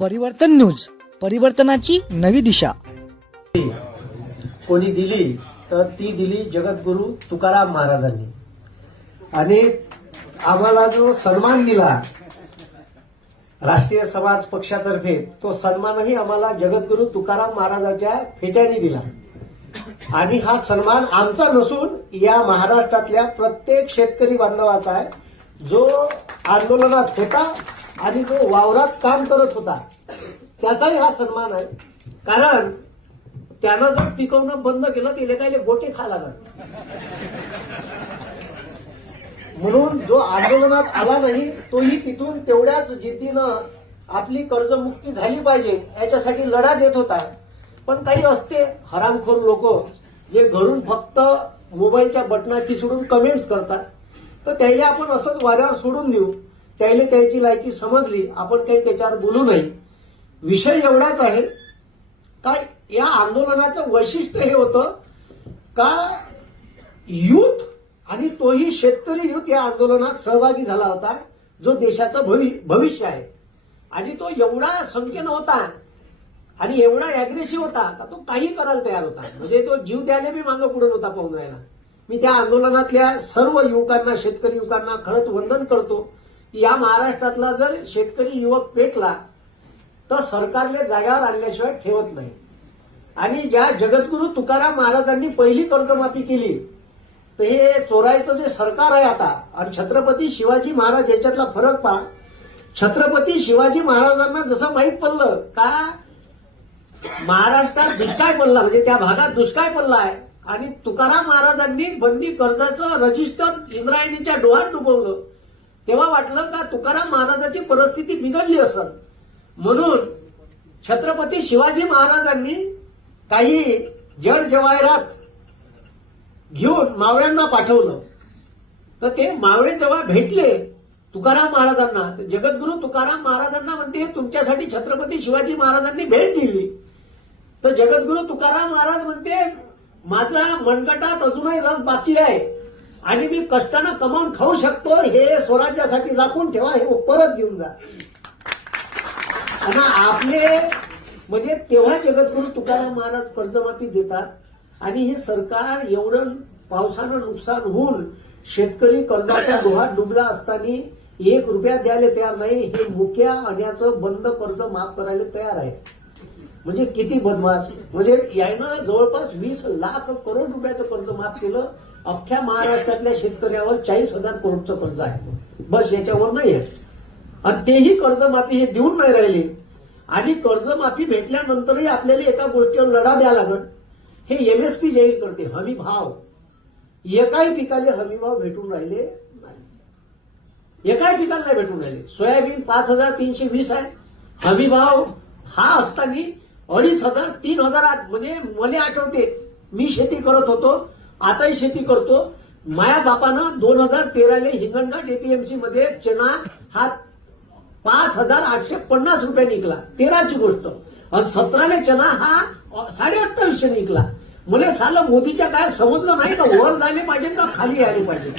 परिवर्तन न्यूज परिवर्तनाची नवी दिशा. कोणी दिली तर ती दिली जगद्गुरु तुकाराम महाराजांनी. आणि आम्हाला जो सन्मान दिला राष्ट्रीय समाज पक्षातर्फे तो सन्मानही आम्हाला जगद्गुरु तुकाराम महाराजाच्या फेट्याने दिला. आणि हा सन्मान आमचा नसून या महाराष्ट्रातल्या प्रत्येक शेतकरी बांधवाचा आहे जो आंदोलनात होता आणि जो वावरात काम करत होता. त्याचाही हा सन्मान आहे. कारण त्यानं जर पिकवणं बंद केलं ते लेकायले गोटे खा लागत म्हणून जो आंदोलनात आला नाही तोही तिथून तेवढ्याच जिद्दीनं आपली कर्जमुक्ती झाली पाहिजे याच्यासाठी लढा देत होता. पण काही असते हरामखोर लोक जे घरून फक्त मोबाईलच्या बटना किसडून कमेंट्स करतात. तर त्याला आपण असंच वाऱ्यावर सोडून देऊ. त्याला त्याची लायकी समजली. आपण काही त्याच्यावर बोलू नाही. विषय एवढाच आहे का या आंदोलनाचं वैशिष्ट्य हे होतं का युथ आणि तोही शेतकरी युथ या आंदोलनात सहभागी झाला होता जो देशाचं भवि भविष्य आहे. आणि तो एवढा संख्येनं होता आणि एवढा अग्रेसिव्ह होता का तो काही करायला तयार होता. म्हणजे तो जीव द्यायला मी मागं पुढे नव्हता पाहून राहिला. मी त्या आंदोलनातल्या सर्व युवकांना शेतकरी युवकांना खरंच वंदन करतो की या महाराष्ट्रातला जर शेतकरी युवक पेटला तर सरकारले जाग्यावर आणल्याशिवाय ठेवत नाही. आणि ज्या जगद्गुरु तुकाराम महाराजांनी पहिली कर्जमाफी केली तर हे चोरायचं जे सरकार आहे आता आणि छत्रपती शिवाजी महाराज याच्यातला फरक पहा. छत्रपती शिवाजी महाराजांना जसं माहीत पडलं का महाराष्ट्रात दुष्काळ पडला म्हणजे त्या भागात दुष्काळ पडला आहे. आणि तुकाराम महाराजांनी बंदी कर्जाचं रजिस्टर इंद्रायणीच्या डोहात डुबवलं. तेव्हा वाटलं का तुकाराम महाराजाची परिस्थिती बिघडली असत म्हणून छत्रपती शिवाजी महाराजांनी काही जड जवाहरात घेऊन मावळ्यांना पाठवलं. तर ते मावळे जेव्हा भेटले तुकाराम महाराजांना तर जगद्गुरु तुकाराम महाराजांना म्हणते हे तुमच्यासाठी छत्रपती शिवाजी महाराजांनी भेट दिली. तर जगद्गुरु तुकाराम महाराज म्हणते माझा मनगटात अजूनही रंग बाकी आहे आणि मी कष्टानं कमावून खाऊ शकतो. हे स्वराज्यासाठी राखून ठेवा हे परत घेऊन जा. आणि आपले म्हणजे तेव्हा जगद्गुरु तुकाराम महाराज कर्जमाफी देतात आणि हे सरकार एवढं पावसानं नुकसान होऊन शेतकरी कर्जाच्या डोहात डुबला असताना एक रुपया द्यायला तयार नाही हे मुक्या आणण्याचं बंद कर्ज माफ करायला तयार आहे म्हणजे किती बदमाश. म्हणजे यानं जवळपास वीस लाख करोड रुपयाचं कर्ज माफ केलं. अख्ख्या महाराष्ट्रातल्या शेतकऱ्यावर चाळीस हजार करोडचं कर्ज आहे. बस याच्यावर नाही आहे आणि तेही कर्जमाफी हे देऊन नाही राहिले. आणि कर्जमाफी भेटल्यानंतरही आपल्याला एका गोष्टीवर लढा द्यावा लागल. हे एमएसपी जाहीर करते हमी भाव. एकाही पिकाले हमी भाव भेटून राहिले नाही. एकाही पिकाला नाही भेटून राहिले. सोयाबीन पाच हजार तीनशे वीस आहे. हमी भाव हा असताना अडीच हजार तीन हजार म्हणजे मला आठवते मी शेती करत होतो आताही शेती करतो. माया बापानं दोन हजार तेराले हिंगणघाट एपीएमसी मध्ये चना हा पाच हजार आठशे पन्नास रुपये निघला. तेराची गोष्ट. आणि सतराले चना हा साडे अठ्ठावीसशे निघला. मला सालं मोदीच्या काय समजलं नाही का? वर झाले पाहिजे का खाली यायला पाहिजे?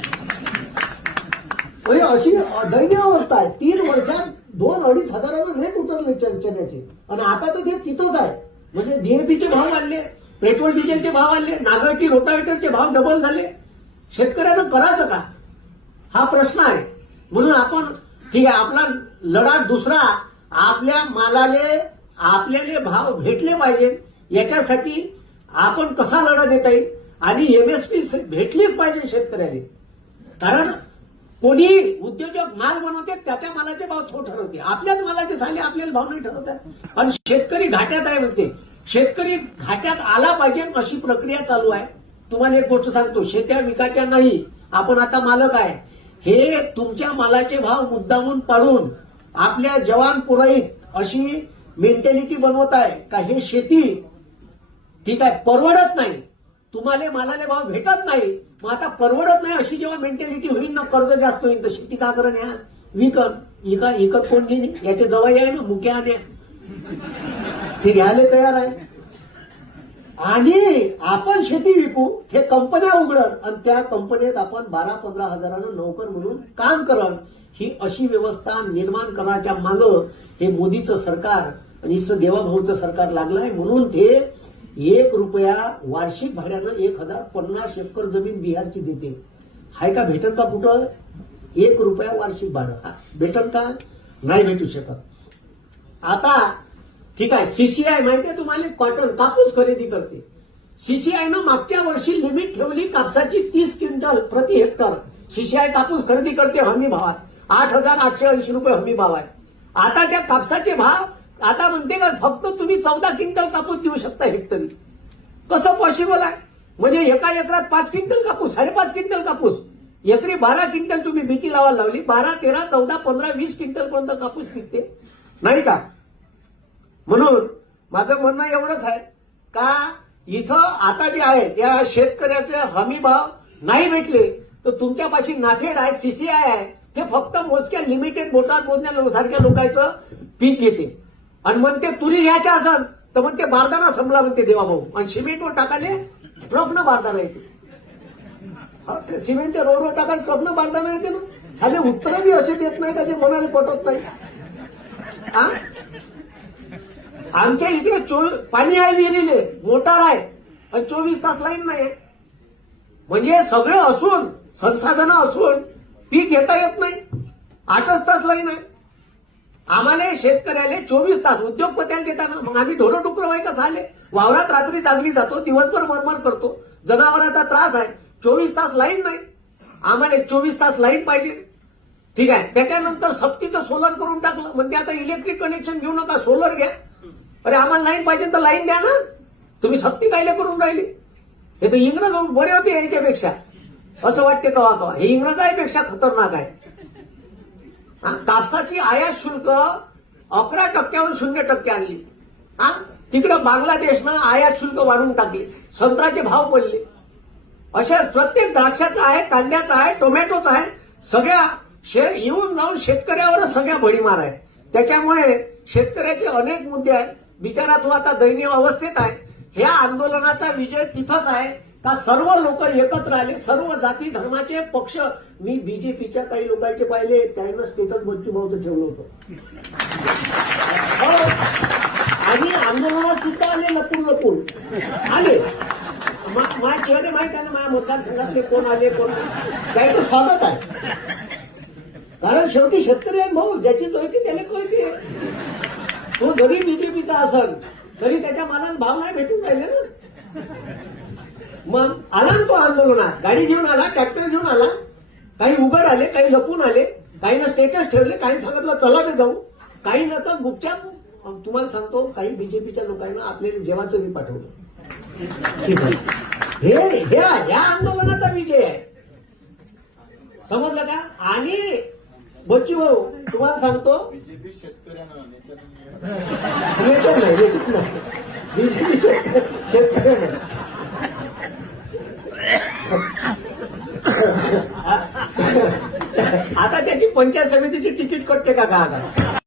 म्हणजे अशी दैन्य अवस्था आहे. तीन वर्षात दोन अडीच हजारानं रेट उतरले चण्याचे आणि आता तर ते तिथंच आहे. म्हणजे डीएपीचे भाव वाढले पेट्रोल डिझेलचे भाव वाढले नागरटी रोटावेटरचे भाव डबल झाले. शेतकऱ्यानं करायचं का? हा प्रश्न आहे. म्हणून आपण ठीक आहे आपला लढा दुसरा आपल्या मालाले आपल्याला भाव भेटले पाहिजे. याच्यासाठी आपण कसा लढा देता येईल? आणि एमएसपी भेटलीच पाहिजे शेतकऱ्याने कारण कोणी उद्योजक माल बनवते त्याच्या मालाचे भाव तो ठरवते. आपल्याच मालाचे साले आपल्याला भाव नाही ठरवतात आणि शेतकरी घाट्यात आहे म्हणते. शेतकरी घाट्यात आला पाहिजे अशी प्रक्रिया चालू आहे. तुम्हाला एक गोष्ट सांगतो शेत्या विकायच्या नाही. आपण आता मालक आहे. हे तुमच्या मालाचे भाव मुद्दामून पाडून आपल्या जवान पुराईत अशी मेंटॅलिटी बनवत आहे का हे शेती? ठीक आहे परवडत नाही. तुम्हाला मालाले भाव भेटत नाही. मग आता परवडत नाही अशी जेव्हा मेंटॅलिटी होईल ना कर्ज जास्त होईल तर शेती का करण या विकत. इका इकत कोण घेईन? याच्या जवळ आहे ना मुक्या आण्या ते घ्यायला तयार आहे. आणि आपण शेती विकू हे कंपन्या उघडत आणि त्या कंपनीत आपण बारा पंधरा हजारानं नोकर म्हणून काम करण ही अशी व्यवस्था निर्माण करायच्या माग हे मोदीचं सरकार आणि हिचं देवाभाऊचं सरकार लागलं आहे म्हणून ते एक रुपया वार्षिक भाड्यानं एक हजार पन्नास एकर जमीन बिहारची देते हाय का भेटन का कुठं? एक रुपया वार्षिक भाडं. भेटन का? नाही भेटू शकत. आता ठीक आहे सीसीआय माहितीये तुम्हाला? कॉटन कापूस खरेदी करते. सीसीआयनं मागच्या वर्षी लिमिट ठेवली कापसाची तीस क्विंटल प्रति हेक्टर. सीसीआय कापूस खरेदी करते हमी भावात. आठ हजार आठशे ऐंशी रुपये हमी भाव आहे आता त्या कापसाचे भाव आता म्हणते का फक्त तुम्ही चौदा क्विंटल कापूस देऊ शकता हेक्टरी कसं पॉसिबल आहे? म्हणजे एका एकरात पाच क्विंटल कापूस साडेपाच क्विंटल कापूस. एकरी बारा क्विंटल तुम्ही बीटी लावायला लावली. बारा तेरा चौदा पंधरा वीस क्विंटल पर्यंत कापूस पिकते. नाही का? म्हणून माझं म्हणणं एवढंच आहे का इथं आता जे आहे त्या शेतकऱ्याचे हमी भाव नाही भेटले तर तुमच्यापाशी नाफेड आहे सीसीआय आहे ते फक्त मोजक्या लिमिटेड बोटात मोजण्या सारख्या लोकांचं पीक घेते. आणि मग ते तुरी घ्यायच्या असन तर मग ते बारदाना संपला म्हणते देवाभाऊ. आणि सिमेंटवर टाकाले ट्रकनं बारदाना येते. सिमेंटच्या रोडवर टाकाल ट्रकनं बारदाना येते ना? झाले उत्तर बी असे देत नाही का जे मनाला पटत नाही? हा आमच्या इकडे चोवीस पाणी आहे विहिरीले. मोटार आहे. आणि चोवीस तास लाईन नाही म्हणजे सगळं असून संसाधनं असून पीक घेता येत नाही. आठच तास लाईन आहे. आम्हाला शेतकऱ्याला चोवीस तास उद्योगपत्याला देताना मग आम्ही ढोरं डुकर व्हाय कसं आले वावरात रात्री चांगली जातो दिवसभर मरमर करतो. जनावरांचा त्रास आहे. चोवीस तास लाईन नाही. आम्हाला चोवीस तास लाईन पाहिजे. ठीक आहे. त्याच्यानंतर सक्तीचं सोलर करून टाकलं. म्हणजे आता इलेक्ट्रिक कनेक्शन घेऊ नका. सोलर घ्या. अरे आम्हाला लाईन पाहिजे तर लाईन द्या ना. तुम्ही सक्ती कायले करून राहिली? हे तर इंग्रज बरे होते यांच्यापेक्षा. असं वाटते कवा कवा हे इंग्रजांपेक्षा खतरनाक आहे. कापसाची आयात शुल्क अकरा टक्क्यावर शून्य टक्के आणली. हा तिकडं बांगलादेशनं आयात शुल्क वाढवून टाकले. संत्राचे भाव पडले. अशा प्रत्येक द्राक्षाचा आहे कांद्याचा आहे टोमॅटोचा आहे सगळ्या शे येऊन जाऊन शेतकऱ्यावरच सगळ्या भडीमार आहे त्याच्यामुळे शेतकऱ्याचे अनेक मुद्दे आहेत. बिचारा तो आता दयनीय अवस्थेत आहे. ह्या आंदोलनाचा विजय तिथंच आहे. का सर्व लोक एकत्र आले सर्व जाती धर्माचे पक्ष. मी बीजेपीच्या काही लोकांचे पाहिले त्यांना स्टेटस बच्चू भाऊचं ठेवलं होतं. हो. आणि आंदोलनात सुद्धा आले लपून लपून. आले. माझ्या चेहरे माहीत आहे ना माझ्या मतदारसंघातले कोण आले कोण त्याचं स्वागत आहे. कारण शेवटी शेतकरी आहे भाऊ ज्याची चळती त्याला कळती तो जरी बीजेपीचा असल तरी त्याच्या मालाला भाव नाही भेटून राहिले ना. मग आला ना तो आंदोलनात. गाडी घेऊन आला ट्रॅक्टर घेऊन आला. काही उघड आले काही लपून आले काही ना स्टेटस ठेवले काही सांगितलं चला मी जाऊ. काही न तर गुपचाप तुम्हाला सांगतो काही बीजेपीच्या लोकांना आपल्याला जेवाचं मी पाठवलं. हे हे ह्या आंदोलनाचा विजय आहे. समजलं का? आणि बच्चू भाऊ तुम्हाला सांगतो. बीजेपी शेतकऱ्यांना बीजेपी शेतकरी नाही आता त्याची पंचायत समितीची तिकीट कटते का का आता